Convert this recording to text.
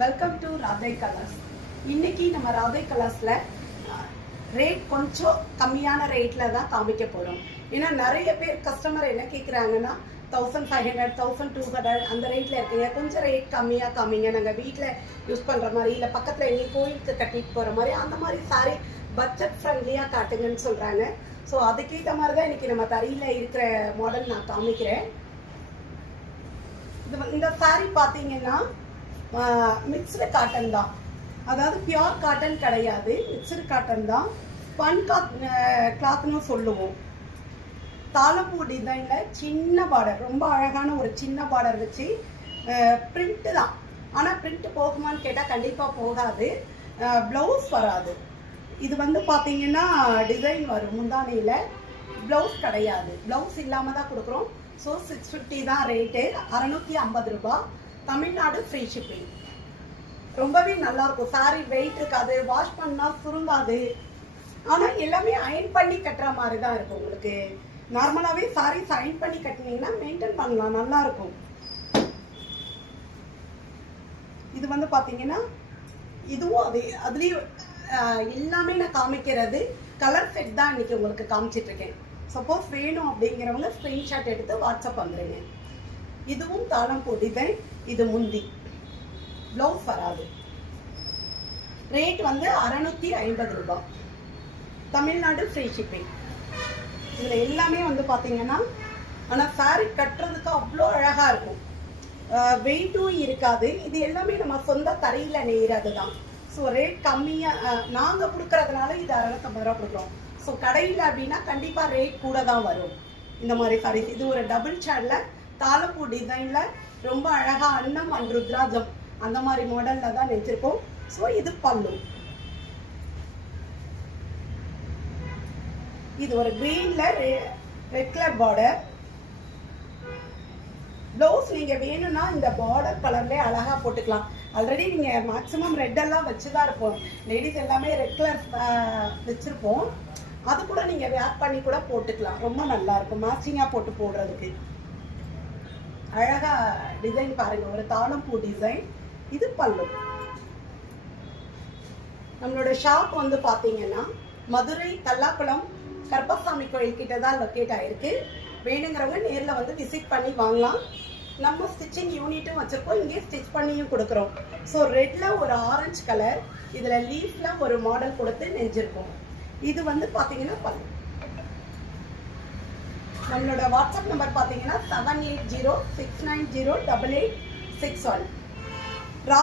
Welcome to Radhai colours. இன்னைக்கு நம்ம ராதை கலர்ஸில் ரேட் கொஞ்சம் கம்மியான ரேட்டில் தான் காமிக்க போகிறோம். ஏன்னா நிறைய பேர் கஸ்டமர் என்ன கேட்குறாங்கன்னா 1500 1200 அந்த ரேட்டில் இருக்குங்க, கொஞ்சம் ரேட் கம்மியாக காமிங்க, நாங்கள் வீட்டில் யூஸ் பண்ணுற மாதிரி இல்லை பக்கத்தில் எங்கேயும் கோயிலுக்கு கட்டிட்டு போகிற மாதிரி அந்த மாதிரி சாரி பட்ஜெட் ஃப்ரெண்ட்லியாக காட்டுங்கன்னு சொல்கிறாங்க. ஸோ அதுக்கேற்ற மாதிரி தான் இன்றைக்கி நம்ம தறியில் இருக்கிற மாடல் நான் காமிக்கிறேன். இந்த சாரி பார்த்தீங்கன்னா மிக்ஸ்டு காட்டன் தான், அதாவது பியோர் காட்டன் கிடையாது, மிக்ஸ்டு காட்டன் தான். பன் கிளாத்னு சொல்லுவோம். தாளம்பூ டிசைனில் சின்ன பார்டர், ரொம்ப அழகான ஒரு சின்ன பார்டர் வச்சு பிரிண்ட்டு தான். ஆனால் பிரிண்ட் போகுமான்னு கேட்டால் கண்டிப்பாக போகாது, ப்ளவுஸ் வராது. இது வந்து பார்த்தீங்கன்னா டிசைன் வரும் முந்தானையில், ப்ளவுஸ் கிடையாது, ப்ளவுஸ் இல்லாமல் தான் கொடுக்குறோம். ஸோ 650 தான் ரேட்டு, 650 ரூபா. Tamil Nadu free shipping. ரொம்பவே நல்லாயிருக்கும். சாரி வெயிட் இருக்காது, வாஷ் பண்ணால் சுருங்காது. ஆனால் எல்லாமே அயன் பண்ணி கட்டுற மாதிரி தான் இருக்கும். உங்களுக்கு நார்மலாகவே சாரீஸ் அயன் பண்ணி கட்டினீங்கன்னா மெயின்டைன் பண்ணலாம், நல்லாயிருக்கும். இது வந்து பார்த்தீங்கன்னா இதுவும் அதுலேயும் எல்லாமே நான் காமிக்கிறது கலர் செட் தான் இன்றைக்கி உங்களுக்கு காமிச்சிட்ருக்கேன். சப்போஸ் வேணும் அப்படிங்கிறவங்க ஸ்க்ரீன்ஷாட் எடுத்து வாட்ஸ்அப் வந்துடுங்க. இதுவும் தாளம்பூ டிசைன், இது முந்தி, ப்ளவுஸ் வராது. ரேட் வந்து 650 ரூபா. Tamil Nadu free shipping. இதில் எல்லாமே வந்து பார்த்தீங்கன்னா ஆனால் சாரி கட்டுறதுக்கு அவ்வளோ அழகாக இருக்கும், வெயிட்டும் இருக்காது. இது எல்லாமே நம்ம சொந்த தரையில் நெய்கிறது தான். ஸோ ரேட் கம்மியாக நாங்கள் கொடுக்குறதுனால இது 650 ரூபா கொடுக்குறோம். ஸோ கடையில் அப்படின்னா கண்டிப்பாக ரேட் கூட தான் வரும். இந்த மாதிரி சாரீஸ் இது ஒரு டபுள் ஷேடில் தாளம்பூ டிசைனில் ரொம்ப அழகாக அன்னம் அண்ட் ருத்ராஜம் அந்த மாதிரி மாடலில் தான் நெஞ்சிருக்கோம். ஸோ இது பல்லு. இது ஒரு க்ரீனில் ரெட் கலர் பார்டர். ப்ளவுஸ் நீங்கள் வேணும்னா இந்த பார்டர் கலர்லேயே அழகாக போட்டுக்கலாம். ஆல்ரெடி நீங்கள் மேக்ஸிமம் ரெட்டெல்லாம் வச்சு தான் இருப்போம், லேடிஸ் எல்லாமே ரெட் கலர் வச்சுருப்போம். அது கூட நீங்கள் வேர் பண்ணி கூட போட்டுக்கலாம், ரொம்ப நல்லாயிருக்கும் மேட்சிங்காக போட்டு போடுறதுக்கு. அழகாக டிசைன் பாருங்கள், ஒரு தாளம்பூ டிசைன். இது பல்லு. நம்மளோட ஷாப் வந்து பார்த்தீங்கன்னா மதுரை தல்லாக்குளம் கருப்பசாமி கோயில் கிட்ட தான் லொக்கேட் ஆகிருக்கு. வேணுங்கிறவங்க நேரில் வந்து விசிட் பண்ணி வாங்கலாம். நம்ம ஸ்டிச்சிங் யூனிட்டும் வச்சுருக்கோம், இங்கே ஸ்டிச் பண்ணியும் கொடுக்குறோம். ஸோ ரெட்டில் ஒரு ஆரஞ்சு கலர், இதில் லீஃபில் ஒரு மாடல் கொடுத்து நெஞ்சிருக்கோம். இது வந்து பார்த்தீங்கன்னா பல்லு. நம்மளோட வாட்ஸ்அப் நம்பர் பார்த்தீங்கன்னா 7806908861.